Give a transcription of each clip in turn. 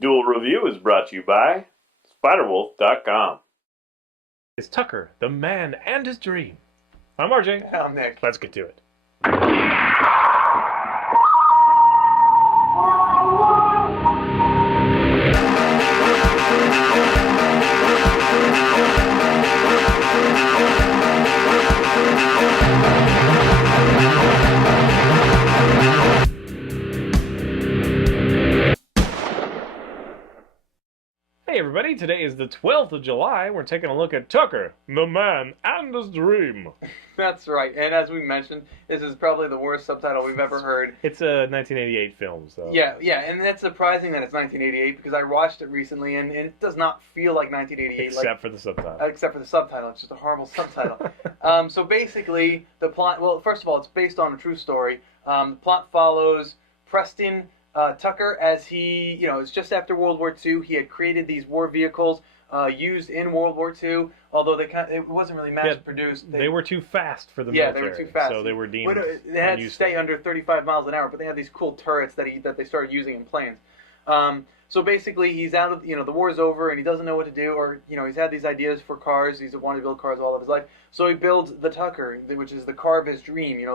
Duel Review is brought to you by SpiderWolf.com. Is Tucker, the man and his dream. I'm RJ. I'm Nick. Let's get to it. Hey everybody, today is the 12th of July. We're taking a look at Tucker, the man and his dream. That's right. And as we mentioned, this is probably the worst subtitle we've ever heard. It's a 1988 film, so... Yeah, and that's surprising that it's 1988 because I watched it recently and it does not feel like 1988. Except for the subtitle. Except for the subtitle. It's just a horrible subtitle. So basically, the plot... Well, first of all, it's based on a true story. The plot follows Preston Tucker as he, it's just after World War II. He had created these war vehicles used in World War II, although it wasn't really mass-produced. They were too fast for the military. Yeah, they were too fast. So they were deemed They had to stay under 35 miles an hour, but they had these cool turrets that they started using in planes. So basically, he's out of, the war's over, and he doesn't know what to do, or, he's had these ideas for cars. He's wanted to build cars all of his life. So he builds the Tucker, which is the car of his dream.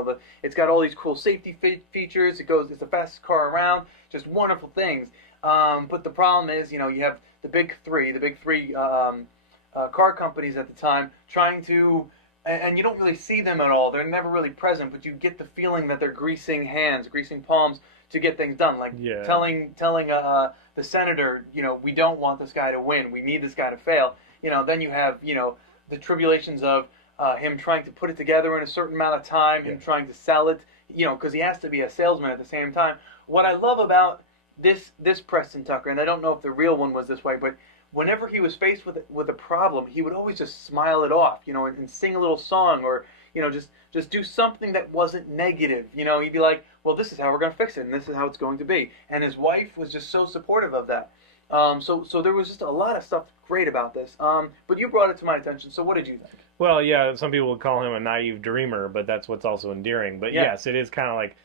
It's got all these cool safety features. It's the fastest car around, just wonderful things. But the problem is, you have the big three car companies at the time trying to, and you don't really see them at all. They're never really present, but you get the feeling that they're greasing hands, greasing palms to get things done. Like telling the senator, we don't want this guy to win. We need this guy to fail. Then you have, the tribulations of him trying to put it together in a certain amount of time, him trying to sell it, because he has to be a salesman at the same time. What I love about this Preston Tucker, and I don't know if the real one was this way, but whenever he was faced with a problem, he would always just smile it off, and sing a little song, or just do something that wasn't negative. He'd be like, well, this is how we're going to fix it, and this is how it's going to be. And his wife was just so supportive of that. So there was just a lot of stuff great about this. But you brought it to my attention, so what did you think? Well, yeah, some people would call him a naive dreamer, but that's what's also endearing. But yes, it is kind of like,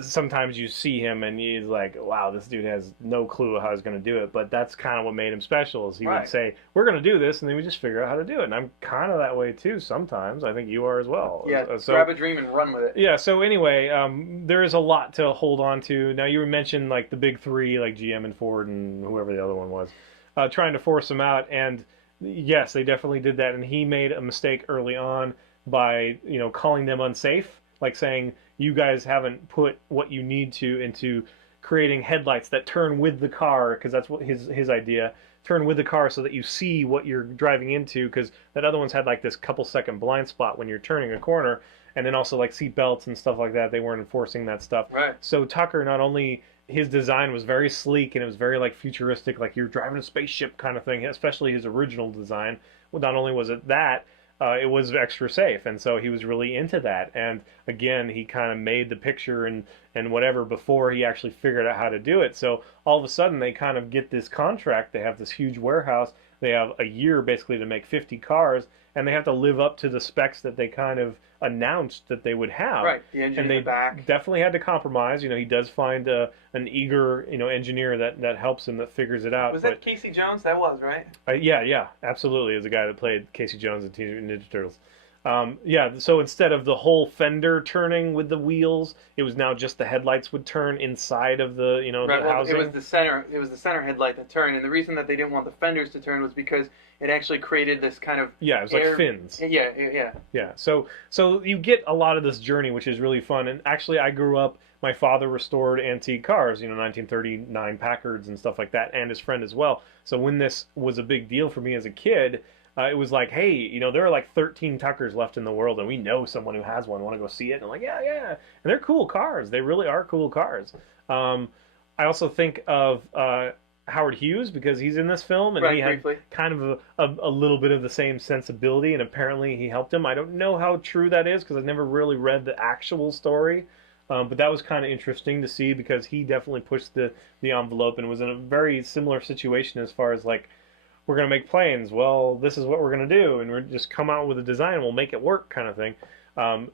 sometimes you see him and he's like, wow, this dude has no clue how he's going to do it. But that's kind of what made him special, is he would say, we're going to do this, and then we just figure out how to do it. And I'm kind of that way too sometimes. I think you are as well. Yeah, so grab a dream and run with it. Yeah, so anyway, there is a lot to hold on to. Now, you mentioned like the big three, like GM and Ford and whoever the other one was, trying to force him out. And yes, they definitely did that. And he made a mistake early on by, calling them unsafe, like saying, you guys haven't put what you need to into creating headlights that turn with the car, because that's what his idea, turn with the car so that you see what you're driving into, because that other one's had like this couple second blind spot when you're turning a corner, and then also like seat belts and stuff like that. They weren't enforcing that stuff. Right. So Tucker, not only his design was very sleek and it was very like futuristic, like you're driving a spaceship kind of thing, especially his original design. Well, not only was it that, it was extra safe, and so he was really into that. And again, he kind of made the picture and whatever before he actually figured out how to do it. So all of a sudden, they kind of get this contract. They have this huge warehouse. They have a year basically to make 50 cars, and they have to live up to the specs that they kind of announced that they would have. Right, the engine and they in the back. Definitely had to compromise. He does find an eager, engineer that helps him, that figures it out. Was that Casey Jones? That was, right? Yeah, absolutely. Is the guy that played Casey Jones in Teenage Mutant Ninja Turtles. So instead of the whole fender turning with the wheels, it was now just the headlights would turn inside of the, right, the housing. It was the center headlight that turned, and the reason that they didn't want the fenders to turn was because it actually created this kind of it was like fins. Yeah. So you get a lot of this journey, which is really fun. And actually, I grew up. My father restored antique cars, 1939 Packards and stuff like that, and his friend as well. So when this was a big deal for me as a kid, it was like, hey, there are like 13 Tuckers left in the world, and we know someone who has one. Want to go see it? And I'm like, yeah. And they're cool cars. They really are cool cars. I also think of Howard Hughes, because he's in this film, and he had kind of a little bit of the same sensibility, and apparently he helped him. I don't know how true that is, because I've never really read the actual story. But that was kind of interesting to see, because he definitely pushed the envelope and was in a very similar situation as far as like, we're going to make planes. Well, this is what we're going to do, and we're just come out with a design and we'll make it work kind of thing.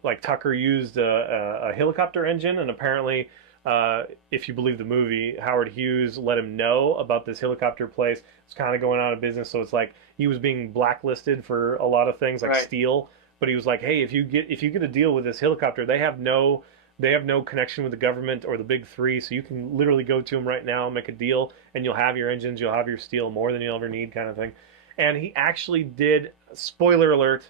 Like Tucker used a helicopter engine, and apparently if you believe the movie, Howard Hughes let him know about this helicopter place. It's kind of going out of business, so it's like he was being blacklisted for a lot of things like Right. steel. But he was like, hey, if you get a deal with this helicopter, they have no connection with the government or the big three, so you can literally go to them right now and make a deal, and you'll have your engines, you'll have your steel, more than you'll ever need, kind of thing. And he actually did. Spoiler alert.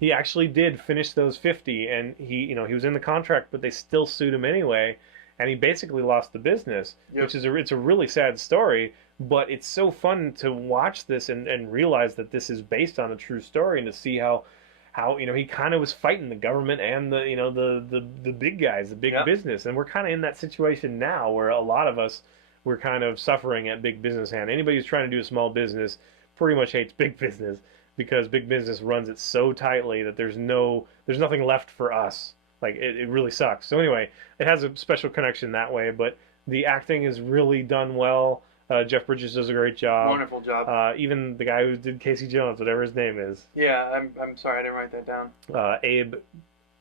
He actually did finish those 50, and he was in the contract, but they still sued him anyway, and he basically lost the business, Yep. which is it's a really sad story, but it's so fun to watch this and realize that this is based on a true story, and to see how he kind of was fighting the government and the big guys, the big Yep. business, and we're kind of in that situation now where a lot of us we're kind of suffering at big business hand. Anybody who's trying to do a small business pretty much hates big business, because big business runs it so tightly that there's nothing left for us. Like it really sucks. So anyway, it has a special connection that way, but the acting is really done well. Jeff Bridges does a great job. Wonderful job. Even the guy who did Casey Jones, whatever his name is. Yeah, I'm sorry, I didn't write that down. Abe.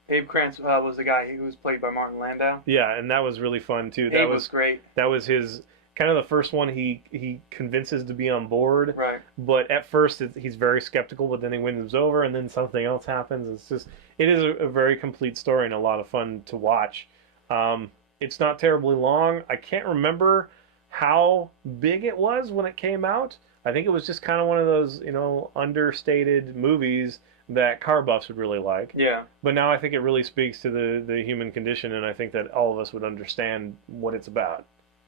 Abe Krantz was the guy who was played by Martin Landau. Yeah, and that was really fun too. Abe was great. That was his kind of the first one he convinces to be on board. Right. But at first he's very skeptical, but then he wins over, and then something else happens. It is a very complete story and a lot of fun to watch. It's not terribly long. I can't remember how big it was when it came out. I think it was just kind of one of those, understated movies that car buffs would really like. Yeah. But now I think it really speaks to the human condition, and I think that all of us would understand what it's about.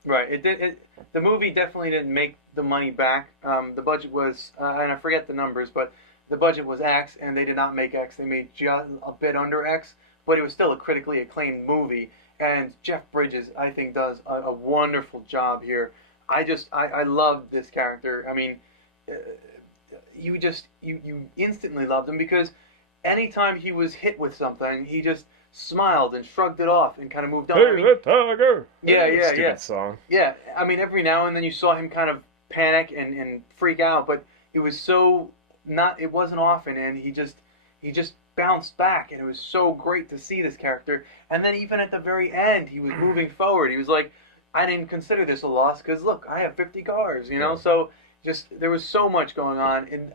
Right. The movie definitely didn't make the money back. The budget was, and I forget the numbers, but the budget was X, and they did not make X. They made just a bit under X, but it was still a critically acclaimed movie. And Jeff Bridges, I think, does a wonderful job here. I loved this character. I mean, you instantly loved him, because anytime he was hit with something, he just smiled and shrugged it off and kind of moved on. Hey, the tiger! Yeah. Stupid song. Yeah, I mean, every now and then you saw him kind of panic and freak out, but it was so not. It wasn't often, and he just bounced back, and it was so great to see this character. And then even at the very end, he was moving forward. He was like, I didn't consider this a loss, because look, I have 50 cars, Yeah. So there was so much going on, and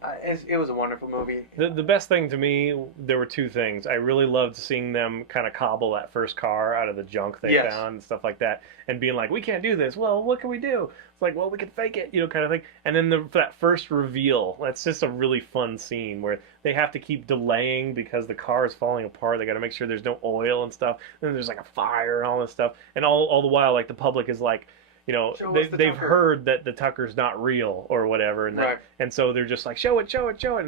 it was a wonderful movie. The best thing to me, there were two things. I really loved seeing them kind of cobble that first car out of the junk they Yes. found and stuff like that, and being like, we can't do this. Well, what can we do? It's like, well, we can fake it, kind of thing. And then that first reveal, that's just a really fun scene where they have to keep delaying because the car is falling apart. They got to make sure there's no oil and stuff. And then there's like a fire and all this stuff. And all the while, like, the public is like, Show us the they've Tucker. heard that the Tucker's not real or whatever, and Right. and so they're just like, show it.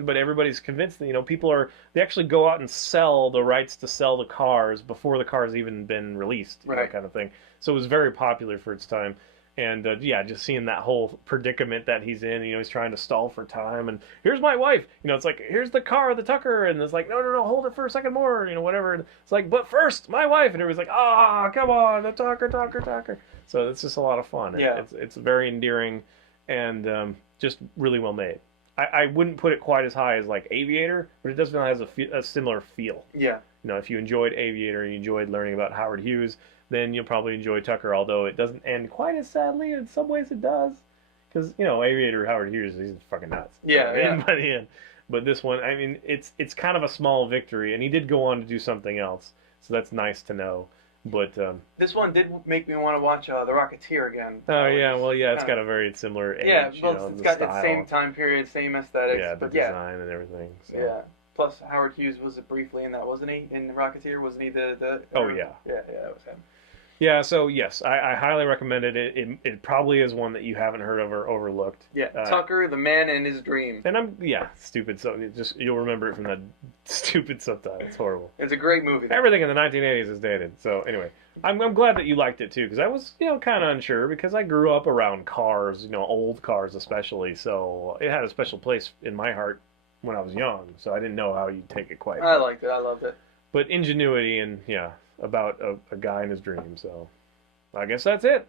But everybody's convinced that they actually go out and sell the rights to sell the cars before the car's even been released, Right. kind of thing. So it was very popular for its time. And just seeing that whole predicament that he's in, he's trying to stall for time, and here's my wife, it's like, here's the car, the Tucker, and it's like, no, hold it for a second more, whatever. And it's like, but first, my wife, and everybody's like, come on, the Tucker. So it's just a lot of fun. Yeah. It's very endearing, and just really well made. I wouldn't put it quite as high as like Aviator, but it definitely has a similar feel. Yeah. If you enjoyed Aviator and you enjoyed learning about Howard Hughes, then you'll probably enjoy Tucker, although it doesn't end quite as sadly. In some ways it does. Because, Aviator Howard Hughes, he's fucking nuts. Yeah. By the end. But this one, I mean, it's kind of a small victory, and he did go on to do something else. So that's nice to know. But This one did make me want to watch The Rocketeer again. it's got a very similar age. Yeah, well, it's the got style. the same time period, same aesthetics. Yeah, the but design and everything. So. Yeah. Plus, Howard Hughes was briefly in that, wasn't he? In The Rocketeer, wasn't he the Oh, yeah. Yeah, that was him. Yeah, so yes, I highly recommend it. It probably is one that you haven't heard of or overlooked. Yeah, Tucker, the man and his dream. And stupid. So you'll remember it from that stupid subtitle. It's horrible. It's a great movie. Everything in the 1980s is dated. So anyway, I'm glad that you liked it too, because I was kind of unsure, because I grew up around cars, old cars especially. So it had a special place in my heart when I was young. So I didn't know how you'd take it quite. I liked it. I loved it. But ingenuity and about a guy and his dream. So I guess that's it.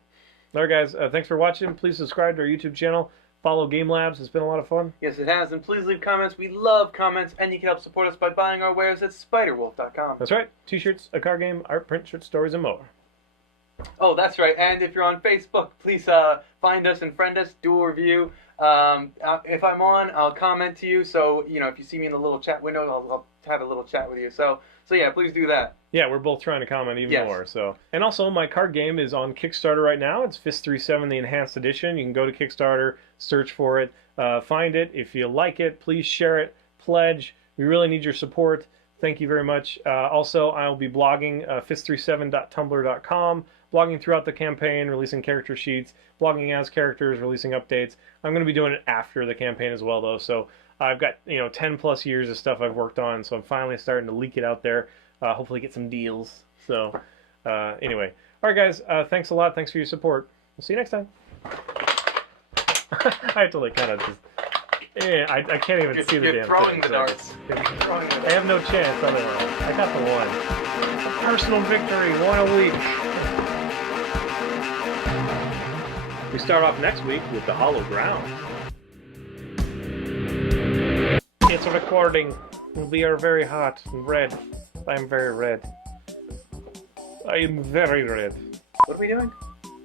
All right, guys. Thanks for watching. Please subscribe to our YouTube channel. Follow Game Labs. It's been a lot of fun. Yes, it has. And please leave comments. We love comments. And you can help support us by buying our wares at spiderwolf.com. That's right. T-shirts, a card game, art, print, short stories, and more. Oh, that's right. And if you're on Facebook, please find us and friend us, Duel Review. If I'm on, I'll comment to you. So, you know, if you see me in the little chat window, I'll have a little chat with you. So yeah, please do that. Yeah, we're both trying to comment even more. So, and also my card game is on Kickstarter right now. It's Fist 37, the Enhanced Edition. You can go to Kickstarter, search for it, find it. If you like it, please share it, pledge. We really need your support. Thank you very much. Also, I'll be blogging fist37.tumblr.com, blogging throughout the campaign, releasing character sheets, blogging as characters, releasing updates. I'm going to be doing it after the campaign as well, though. So I've got 10 plus years of stuff I've worked on, so I'm finally starting to leak it out there. Hopefully get some deals. So anyway, all right, guys. Thanks a lot. Thanks for your support. We'll see you next time. I have to like kind of just. Yeah, I can't even see the damn throwing thing. The darts. I have no chance otherwise. I got the one. Personal victory, one a week. We start off next week with the Hollow Ground. It's a recording. We are very hot and red. I'm very red. I am very red. What are we doing?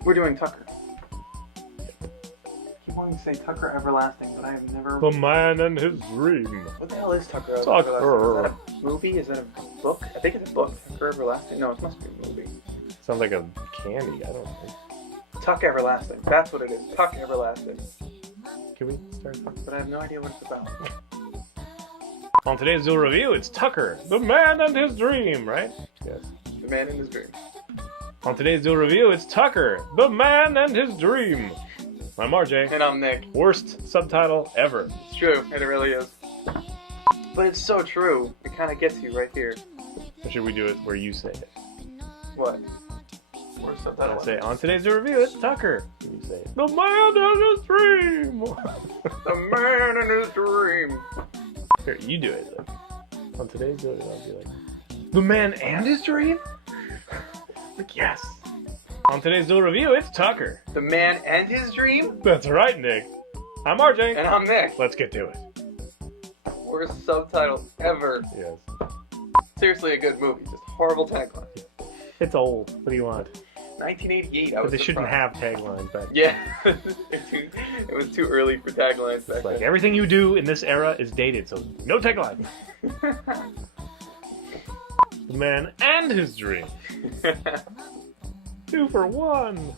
We're doing Tucker. I keep wanting to say Tucker Everlasting, but I have never... The Man and His Dream. What the hell is Tucker Tucker. Everlasting? Is that a movie? Is that a book? I think it's a book. Tucker Everlasting? No, it must be a movie. Sounds like a candy. I don't know. Tuck Everlasting. That's what it is. Tuck Everlasting. Can we start? But I have no idea what it's about. On today's Duel Review, it's Tucker, the Man and His Dream, right? Yes. The Man in His Dream. On today's Duel Review, it's Tucker, the Man and His Dream. I'm RJ. And I'm Nick. Worst subtitle ever. It's true, and it really is. But it's so true. It kind of gets you right here. Or should we do it where you say it? What? Worst subtitle. I say, on today's Duel Review, it's Tucker. You say it. The Man and His Dream. The Man in His Dream. Here, you do it. Like, on today's Duel Review, I'll be like, the Man and His Dream? Like, yes. On today's Duel Review, it's Tucker. The Man and His Dream? That's right, Nick. I'm RJ. And I'm Nick. Let's get to it. Worst subtitle ever. Yes. Seriously, a good movie. Just horrible tagline. It's old. What do you want? 1988. But they shouldn't have taglines back then. Yeah. It was too early for taglines back It's like then. everything you do in this era is dated, so no tagline. The Man and His Dream. 2 for 1.